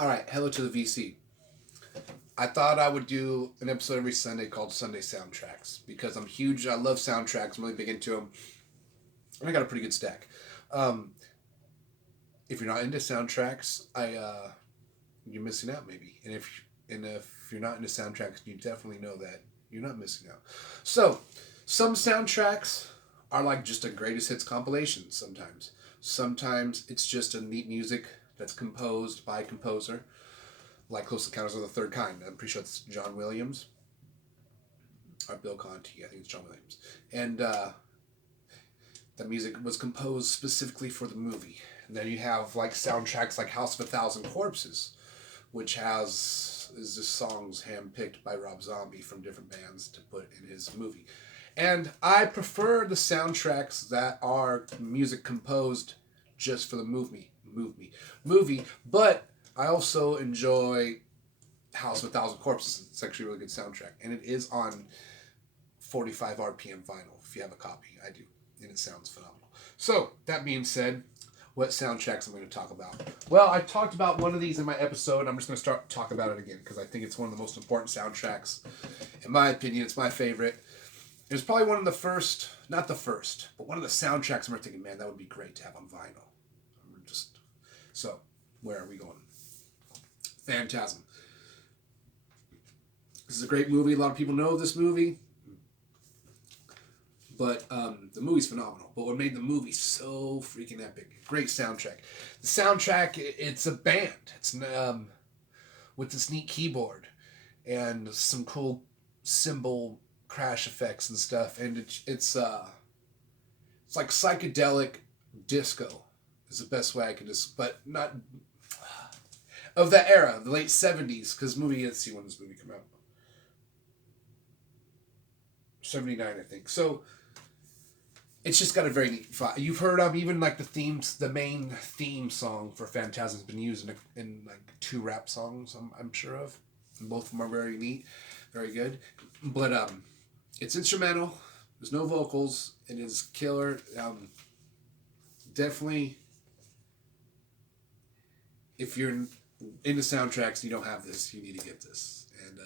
All right, hello to the VC. I thought I would do an episode every Sunday called Sunday Soundtracks because I'm huge. I love soundtracks. I'm really big into them. And I got a pretty good stack. Um, if you're not into soundtracks, you're missing out maybe. And if you're not into soundtracks, you definitely know that you're not missing out. So, some soundtracks are like just a greatest hits compilation sometimes. Sometimes it's just a neat music that's composed by a composer, like Close Encounters of the Third Kind. I'm pretty sure it's John Williams or Bill Conti. I think it's John Williams. And the music was composed specifically for the movie. And then you have like soundtracks like House of a Thousand Corpses, which is just songs handpicked by Rob Zombie from different bands to put in his movie. And I prefer the soundtracks that are music composed just for the movie. But I also enjoy House of a Thousand Corpses. It's actually a really good soundtrack. And it is on 45 RPM vinyl, if you have a copy. I do. And it sounds phenomenal. So, that being said, what soundtracks I'm going to talk about? Well, I talked about one of these in my episode. I'm just going to start talking about it again because I think it's one of the most important soundtracks. In my opinion, it's my favorite. It was probably one of the first, not the first, but one of the soundtracks I'm thinking, man, that would be great to have on vinyl. So, where are we going? Phantasm. This is a great movie. A lot of people know this movie. But the movie's phenomenal. But what made the movie so freaking epic? Great soundtrack. The soundtrack, it's a band. It's with this neat keyboard and some cool cymbal crash effects and stuff. And it's like psychedelic disco is the best way I can just, but not of that era, the late 70s. Because let's see when this movie came out. 79, I think. So it's just got a very neat vibe. You've heard of even like the main theme song for Phantasm has been used in like 2 rap songs. I'm sure of. And both of them are very neat, very good. But it's instrumental. There's no vocals. It is killer. Definitely, if you're into soundtracks and you don't have this, you need to get this. And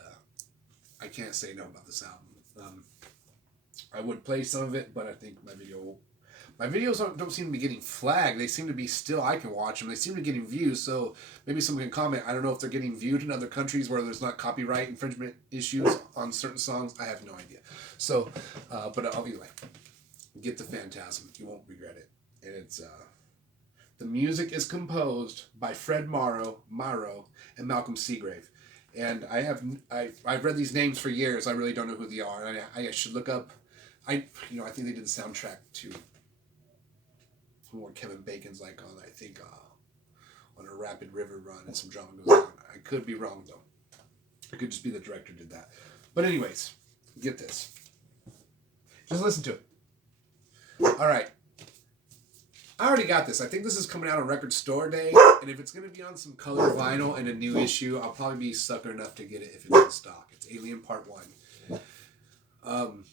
I can't say no about this album. I would play some of it, but I think my videos don't seem to be getting flagged. They seem to be still, I can watch them. They seem to be getting views, so maybe someone can comment. I don't know if they're getting viewed in other countries where there's not copyright infringement issues on certain songs. I have no idea. So, but either way, get the Phantasm. You won't regret it. And it's, the music is composed by Fred Morrow, and Malcolm Seagrave. And I've read these names for years. I really don't know who they are. And I should look up. I think they did the soundtrack to what Kevin Bacon's like on, I think, on a Rapid River run and some drama goes on. I could be wrong, though. It could just be the director did that. But anyways, get this. Just listen to it. All right. I already got this. I think this is coming out on Record Store Day, and if it's going to be on some color vinyl and a new issue, I'll probably be sucker enough to get it if it's in stock. It's Alien Part 1.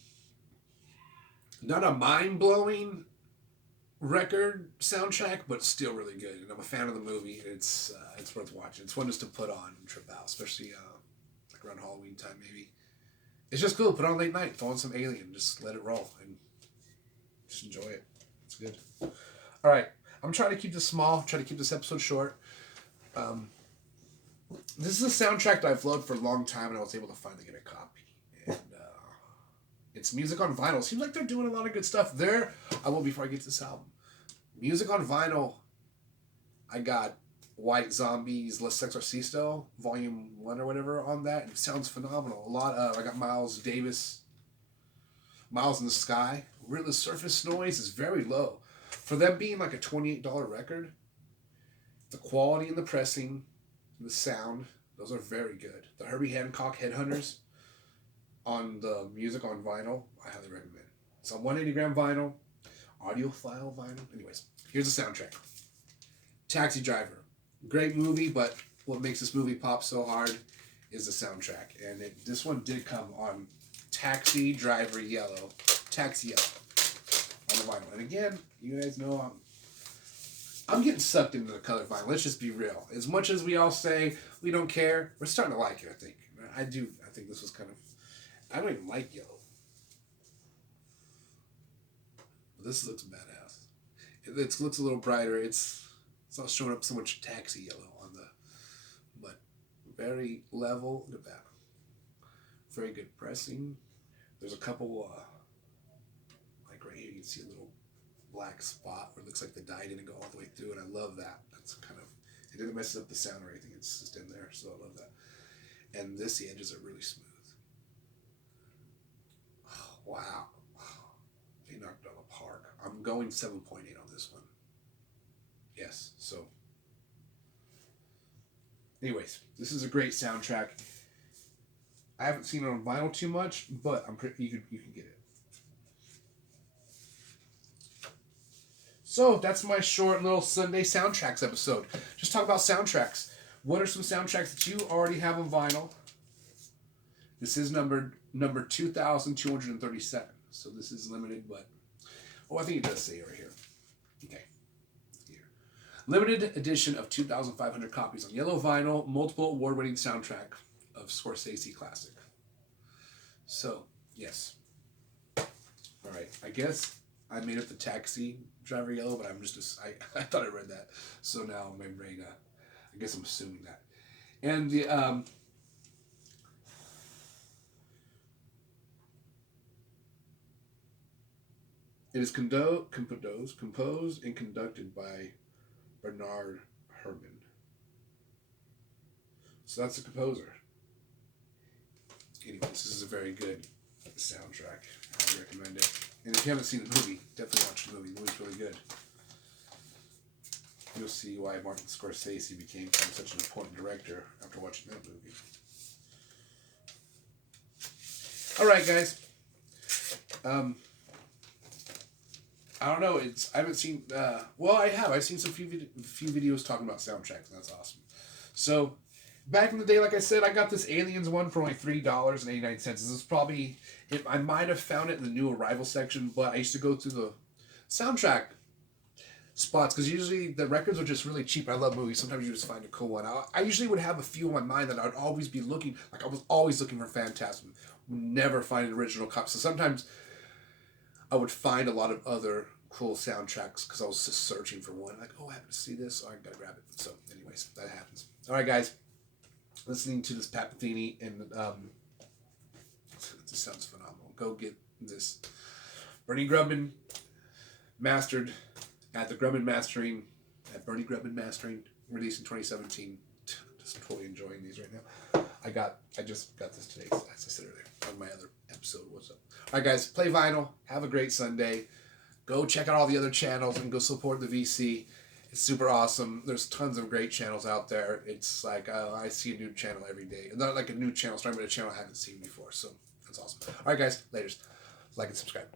Not a mind-blowing record soundtrack, but still really good. And I'm a fan of the movie, and it's worth watching. It's one just to put on and trip out, especially like around Halloween time maybe. It's just cool. Put on late night, throw on some Alien, just let it roll, and just enjoy it. It's good. All right, I'm trying to keep this small, try to keep this episode short. This is a soundtrack that I've loved for a long time, and I was able to finally get a copy. And it's music on vinyl. Seems like they're doing a lot of good stuff there. Before I get to this album, music on vinyl. I got White Zombies, Les Exorcisto, Volume 1 or whatever on that. It sounds phenomenal. I got Miles Davis, Miles in the Sky. Really, the surface noise is very low. For them being like a $28 record, the quality and the pressing, the sound, those are very good. The Herbie Hancock Headhunters on the music on vinyl, I highly recommend. It's on 180 gram vinyl, audiophile vinyl. Anyways, here's the soundtrack. Taxi Driver. Great movie, but what makes this movie pop so hard is the soundtrack. And this one did come on Taxi Yellow on the vinyl. And again, you guys know I'm getting sucked into the color vinyl. Let's just be real. As much as we all say we don't care, we're starting to like it, I think. I do. I think this was kind of... I don't even like yellow. This looks badass. It looks a little brighter. It's not showing up so much taxi yellow on the... But very level. Look at that. Very good pressing. There's a couple... like right here, you can see a little black spot where it looks like the dye didn't go all the way through, and I love that. That's kind of... It didn't mess up the sound or anything. It's just in there, so I love that. And the edges are really smooth. Oh, wow. They knocked it out of the park. I'm going 7.8 on this one. Yes, so... Anyways, this is a great soundtrack. I haven't seen it on vinyl too much, but you can get it. So that's my short little Sunday soundtracks episode. Just talk about soundtracks. What are some soundtracks that you already have on vinyl? This is number 2,237. So this is limited, but... Oh, I think it does say right here. Okay. Here. Limited edition of 2,500 copies on yellow vinyl, multiple award-winning soundtrack of Scorsese classic. So, yes. All right. I guess I made up the taxi driver yellow, but I thought I read that. So now my brain, I guess I'm assuming that. And the, it is composed and conducted by Bernard Herrmann. So that's the composer. Anyways, this is a very good soundtrack. I recommend it. And if you haven't seen the movie, definitely watch the movie. The movie's really good. You'll see why Martin Scorsese became such an important director after watching that movie. All right, guys. I don't know. I haven't seen. Well, I have. I've seen some few videos talking about soundtracks, and that's awesome. So, back in the day, like I said, I got this Aliens one for only $3.89. This is probably... I might have found it in the new arrival section, but I used to go through the soundtrack spots because usually the records are just really cheap. I love movies. Sometimes you just find a cool one. I usually would have a few in my mind that I would always be looking... Like, I was always looking for Phantasm. Never find an original copy. So sometimes I would find a lot of other cool soundtracks because I was just searching for one. Like, oh, I happen to see this. Oh, I gotta grab it. So, anyways, that happens. All right, guys. Listening to this Pat Metheny, and this sounds phenomenal. Go get this. Bernie Grubman, mastered at the Grubman Mastering, at Bernie Grubman Mastering, released in 2017. Just totally enjoying these right now. I just got this today, as I said earlier, on my other episode. What's up? All right, guys, play vinyl. Have a great Sunday. Go check out all the other channels and go support the VC. It's super awesome. There's tons of great channels out there. It's like I see a new channel every day. Not like a new channel, starting with a channel I haven't seen before. So that's awesome. All right, guys. Laters. Like and subscribe.